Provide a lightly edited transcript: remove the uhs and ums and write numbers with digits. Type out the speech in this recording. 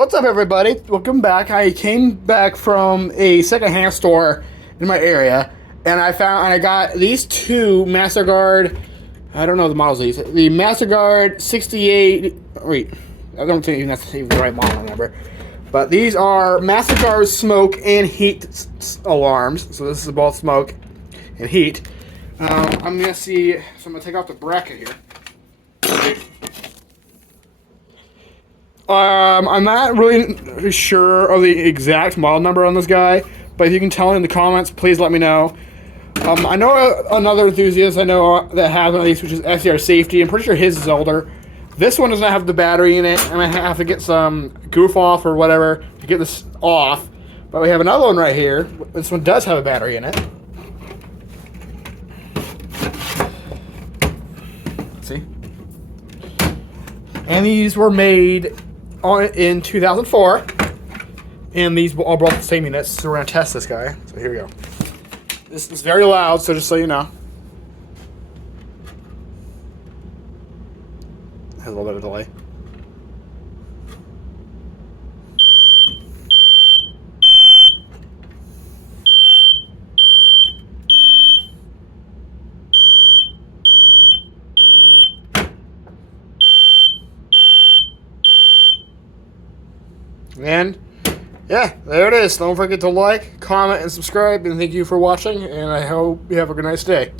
What's up, everybody? Welcome back. I came back from a secondhand store in my area, and I got these two MasterGuard. I don't know the models of these. The MasterGuard 68. Wait, I don't think that's even the right model number. But these are MasterGuard smoke and heat alarms. So this is both smoke and heat. I'm gonna see. So I'm gonna take off the bracket here. I'm not really sure of the exact model number on this guy, but if you can tell in the comments, please let me know. I know another enthusiast I know that has one of these, which is SCR Safety. I'm pretty sure his is older. This one does not have the battery in it. I'm going to have to get some goof off or whatever to get this off. But we have another one right here. This one does have a battery in it. See? And these were made in 2004, and these all brought the same units, so we're going to test this guy. So here we go. This is very loud, so just so you know. It has a little bit of delay. And yeah, there it is. Don't forget to like, comment, and subscribe. And thank you for watching. And I hope you have a nice day.